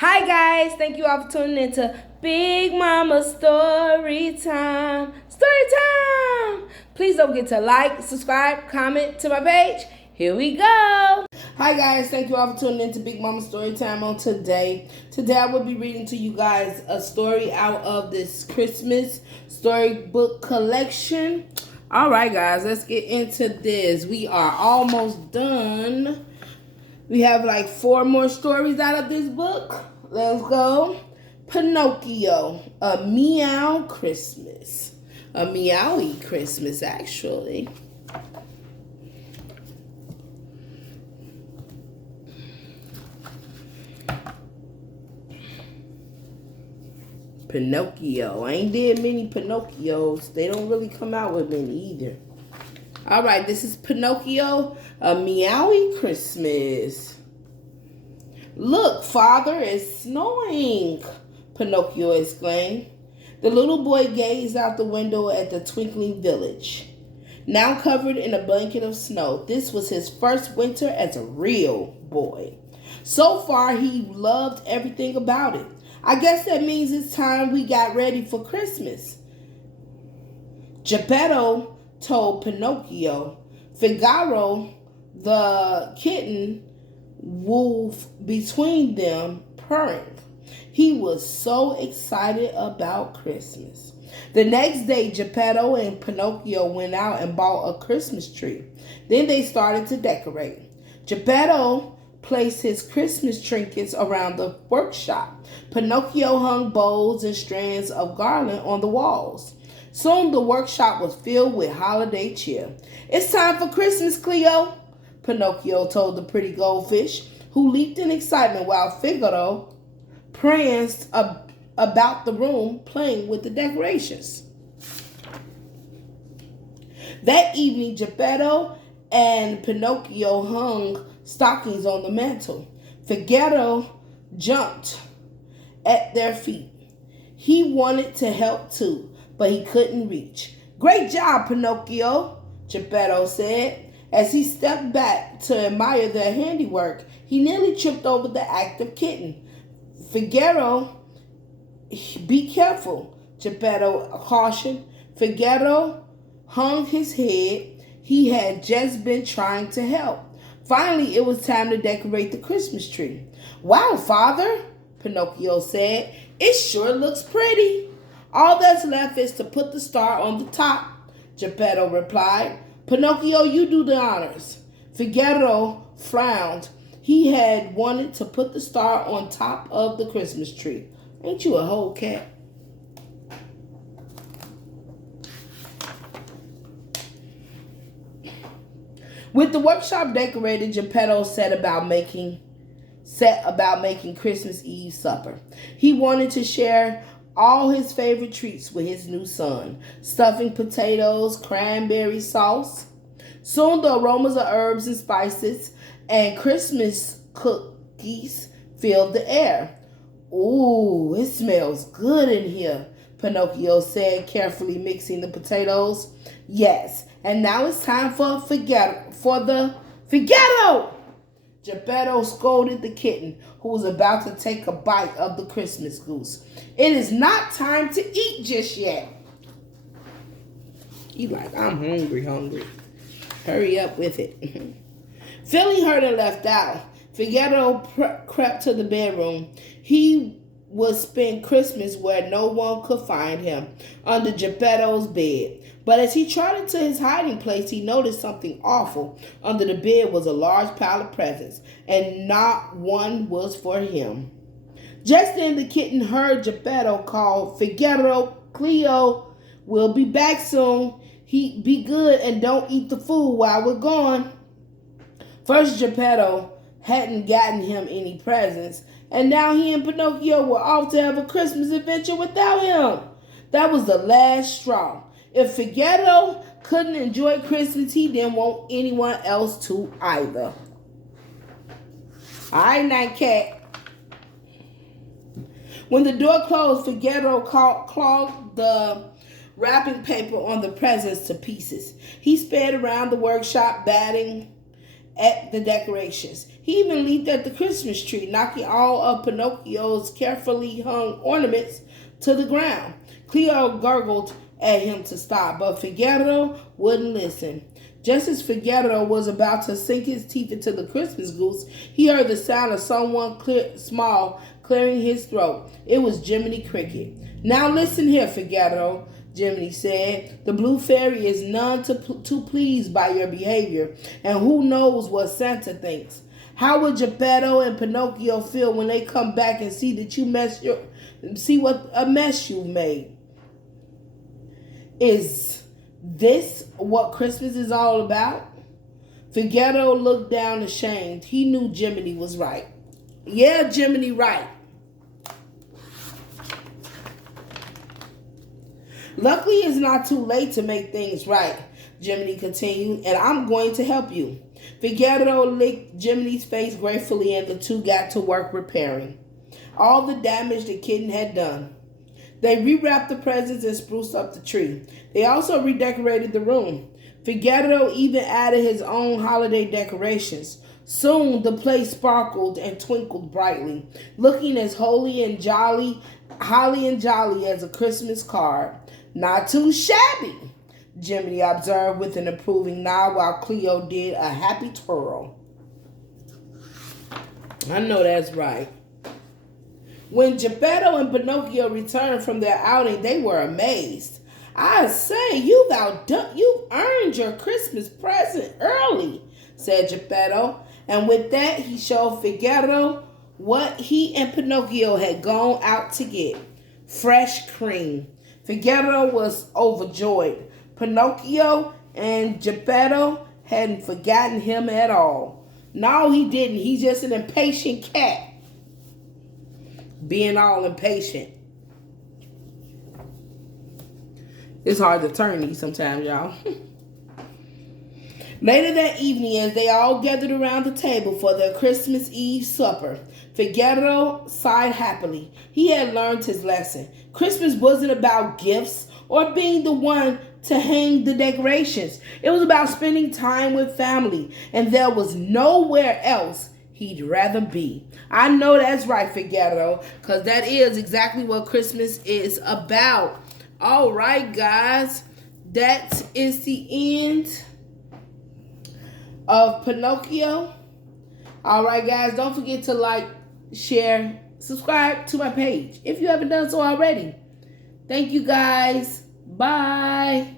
Hi guys, thank you all for tuning into Big Mama Story Time. Story time! Please don't forget to like, subscribe, comment to my page. Here we go. Hi guys, thank you all for tuning into Big Mama Story Time on today. Today I will be reading to you guys a story out of this Christmas storybook collection. Alright guys, let's get into this. We are almost done. We have like 4 more stories out of this book. Let's go. Pinocchio, a meow Christmas. A meowy Christmas, actually. Pinocchio. I ain't did many Pinocchios. They don't really come out with many either. Alright, this is Pinocchio, a meowy Christmas. Look, Father, it's snowing, Pinocchio exclaimed. The little boy gazed out the window at the twinkling village, now covered in a blanket of snow. This was his first winter as a real boy. So far, he loved everything about it. I guess that means it's time we got ready for Christmas. Geppetto told Pinocchio. Figaro, the kitten, wove between them, purring. He was so excited about Christmas. The next day, Geppetto and Pinocchio went out and bought a Christmas tree. Then they started to decorate. Geppetto placed his Christmas trinkets around the workshop. Pinocchio hung bows and strands of garland on the walls. Soon the workshop was filled with holiday cheer. It's time for Christmas, Cleo, Pinocchio told the pretty goldfish, who leaped in excitement while Figaro pranced about the room playing with the decorations. That evening, Geppetto and Pinocchio hung stockings on the mantel. Figaro jumped at their feet. He wanted to help too, but he couldn't reach. Great job, Pinocchio, Geppetto said. As he stepped back to admire their handiwork, he nearly tripped over the active kitten. Figaro, be careful, Geppetto cautioned. Figaro hung his head. He had just been trying to help. Finally, it was time to decorate the Christmas tree. Wow, Father, Pinocchio said. It sure looks pretty. All that's left is to put the star on the top, Geppetto replied. Pinocchio, you do the honors. Figaro frowned. He had wanted to put the star on top of the Christmas tree. Ain't you a whole cat? With the workshop decorated, Geppetto set about making Christmas Eve supper. He wanted to share all his favorite treats with his new son. Stuffing potatoes, cranberry sauce. Soon the aromas of herbs and spices and Christmas cookies filled the air. Ooh, it smells good in here, Pinocchio said, carefully mixing the potatoes. Yes, and now it's time for the Figaro! Geppetto scolded the kitten, who was about to take a bite of the Christmas goose. It is not time to eat just yet. He like, I'm hungry. Hurry up with it. Feeling hurt and left out, Figaro crept to the bedroom. He would spend Christmas where no one could find him, under Geppetto's bed. But as he trotted to his hiding place, he noticed something awful. Under the bed was a large pile of presents, and not one was for him. Just then the kitten heard Geppetto call, Figaro, Cleo, we'll be back soon. Be good and don't eat the food while we're gone. First, Geppetto hadn't gotten him any presents, and now he and Pinocchio were off to have a Christmas adventure without him. That was the last straw. If Figaro couldn't enjoy Christmas, he didn't want anyone else to either. All right, now, cat. When the door closed, Figaro clawed the wrapping paper on the presents to pieces. He sped around the workshop, batting at the decorations. He even leaped at the Christmas tree, knocking all of Pinocchio's carefully hung ornaments to the ground. Cleo gurgled at him to stop, but Figaro wouldn't listen. Just as Figaro was about to sink his teeth into the Christmas goose, he heard the sound of someone small clearing his throat. It was Jiminy Cricket. "Now listen here, Figaro," Jiminy said. "The blue fairy is none too pleased by your behavior, and who knows what Santa thinks. How would Geppetto and Pinocchio feel when they come back and see that see what a mess you've made? Is this what Christmas is all about?" Figaro looked down ashamed. He knew Jiminy was right. "Yeah, Jiminy, right. Luckily, it's not too late to make things right," Jiminy continued, "and I'm going to help you." Figaro licked Jiminy's face gratefully, and the two got to work repairing all the damage the kitten had done. They rewrapped the presents and spruced up the tree. They also redecorated the room. Figaro even added his own holiday decorations. Soon the place sparkled and twinkled brightly, looking as holly and jolly as a Christmas card. "Not too shabby," Jiminy observed with an approving nod while Cleo did a happy twirl. "I know that's right." When Geppetto and Pinocchio returned from their outing, they were amazed. "I say, you've earned your Christmas present early," said Geppetto. And with that, he showed Figaro what he and Pinocchio had gone out to get: fresh cream. Figaro was overjoyed. Pinocchio and Geppetto hadn't forgotten him at all. No, he didn't. He's just an impatient cat. Being all impatient. It's hard to turn these sometimes, y'all. Later that evening, as they all gathered around the table for their Christmas Eve supper, Figaro sighed happily. He had learned his lesson. Christmas wasn't about gifts or being the one to hang the decorations. It was about spending time with family, and there was nowhere else he'd rather be. I know that's right, Figaro, because that is exactly what Christmas is about. All right, guys, that is the end of Pinocchio. All right, guys, don't forget to like, share, subscribe to my page if you haven't done so already. Thank you, guys. Bye.